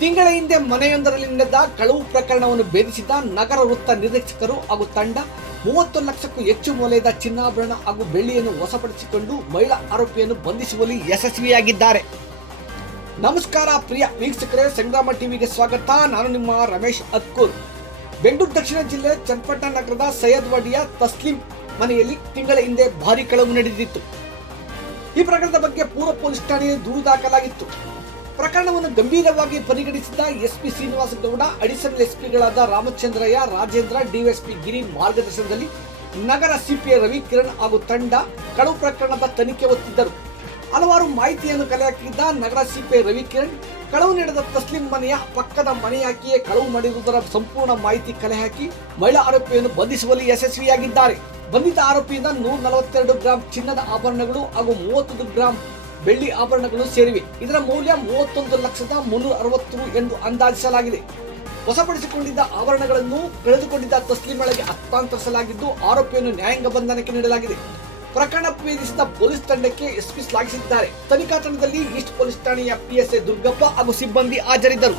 ತಿಂಗಳ ಹಿಂದೆ ಮನೆಯೊಂದರಲ್ಲಿ ನಡೆದ ಕಳವು ಪ್ರಕರಣವನ್ನು ಭೇದಿಸಿದ ನಗರ ವೃತ್ತ ನಿರೀಕ್ಷಕರು ಹಾಗೂ ತಂಡ ಮೂವತ್ತು ಲಕ್ಷಕ್ಕೂ ಹೆಚ್ಚು ಮೌಲ್ಯದ ಚಿನ್ನಾಭರಣ ಹಾಗೂ ಬೆಳ್ಳಿಯನ್ನು ವಶಪಡಿಸಿಕೊಂಡು ಮಹಿಳಾ ಆರೋಪಿಯನ್ನು ಬಂಧಿಸುವಲ್ಲಿ ಯಶಸ್ವಿಯಾಗಿದ್ದಾರೆ. ನಮಸ್ಕಾರ ಪ್ರಿಯ ವೀಕ್ಷಕರೇ, ಸಂಗ್ರಾಮ ಟಿವಿಗೆ ಸ್ವಾಗತ. ನಾನು ನಿಮ್ಮ ರಮೇಶ್ ಅತ್ಕೂರ್. ಬೆಂಗಳೂರು ದಕ್ಷಿಣ ಜಿಲ್ಲೆ ಚನ್ನಪಟ್ಟಣ ನಗರದ ಸೈಯದ್ವಾಡಿಯ ತಸ್ಲಿಂ ಮನೆಯಲ್ಲಿ ತಿಂಗಳ ಹಿಂದೆ ಭಾರೀ ಕಳವು ನಡೆದಿತ್ತು. ಈ ಪ್ರಕರಣದ ಬಗ್ಗೆ ಪೂರ್ವ ಪೊಲೀಸ್ ಠಾಣೆಯಲ್ಲಿ ದೂರು ದಾಖಲಾಗಿತ್ತು. ಪ್ರಕರಣವನ್ನು ಗಂಭೀರವಾಗಿ ಪರಿಗಣಿಸಿದ ಎಸ್ಪಿ ಶ್ರೀನಿವಾಸ ಗೌಡ, ಅಡಿಷನಲ್ ಎಸ್ಪಿಗಳಾದ ರಾಮಚಂದ್ರಯ್ಯ, ರಾಜೇಂದ್ರ, ಡಿವೈಎಸ್ಪಿ ಗಿರಿ ಮಾರ್ಗದರ್ಶನದಲ್ಲಿ ನಗರ ಸಿಪಿಐ ರವಿ ಕಿರಣ್ ಹಾಗೂ ತಂಡ ಕಳವು ಪ್ರಕರಣದ ತನಿಖೆ ಒತ್ತಿದ್ದರು. ಹಲವಾರು ಮಾಹಿತಿಯನ್ನು ಕಲೆ ಹಾಕಿದ್ದ ನಗರ ಸಿಪಿಐ ರವಿ ಕಿರಣ್, ಕಳವು ನಡೆದ ತಸ್ಲಿಂ ಮನೆಯ ಪಕ್ಕದ ಮನೆಯಾಕಿಯೇ ಕಳವು ಮಾಡಿರುವುದರ ಸಂಪೂರ್ಣ ಮಾಹಿತಿ ಕಲೆ ಹಾಕಿ ಮಹಿಳಾ ಆರೋಪಿಯನ್ನು ಬಂಧಿಸುವಲ್ಲಿ ಯಶಸ್ವಿಯಾಗಿದ್ದಾರೆ. ಬಂಧಿತ ಆರೋಪಿಯಿಂದ ನೂರ ನಲವತ್ತೆರಡು ಗ್ರಾಂ ಚಿನ್ನದ ಆಭರಣಗಳು ಹಾಗೂ ಮೂವತ್ತೊಂದು ಗ್ರಾಂ ಬೆಳ್ಳಿ ಆಭರಣಗಳು ಸೇರಿವೆ. ಇದರ ಮೌಲ್ಯ ಮೂವತ್ತೊಂದು ಲಕ್ಷದ ಮುನ್ನೂರ ಅರವತ್ತು ಎಂದು ಅಂದಾಜಿಸಲಾಗಿದೆ. ವಶಪಡಿಸಿಕೊಂಡಿದ್ದ ಆಭರಣಗಳನ್ನು ಕಳೆದುಕೊಂಡಿದ್ದ ತಸ್ಲಿಮಳೆಗೆ ಹಸ್ತಾಂತರಿಸಲಾಗಿದ್ದು, ಆರೋಪಿಯನ್ನು ನ್ಯಾಯಾಂಗ ಬಂಧನಕ್ಕೆ ನೀಡಲಾಗಿದೆ. ಪ್ರಕರಣ ಭೇದಿಸಿದ ಪೊಲೀಸ್ ತಂಡಕ್ಕೆ ಎಸ್ಪಿ ಶ್ಲಾಘಿಸಿದ್ದಾರೆ. ತನಿಖಾ ತಂಡದಲ್ಲಿ ಈಸ್ಟ್ ಪೊಲೀಸ್ ಠಾಣೆಯ ಪಿಎಸ್ಐ ದುರ್ಗಪ್ಪ ಹಾಗೂ ಸಿಬ್ಬಂದಿ ಹಾಜರಿದ್ದರು.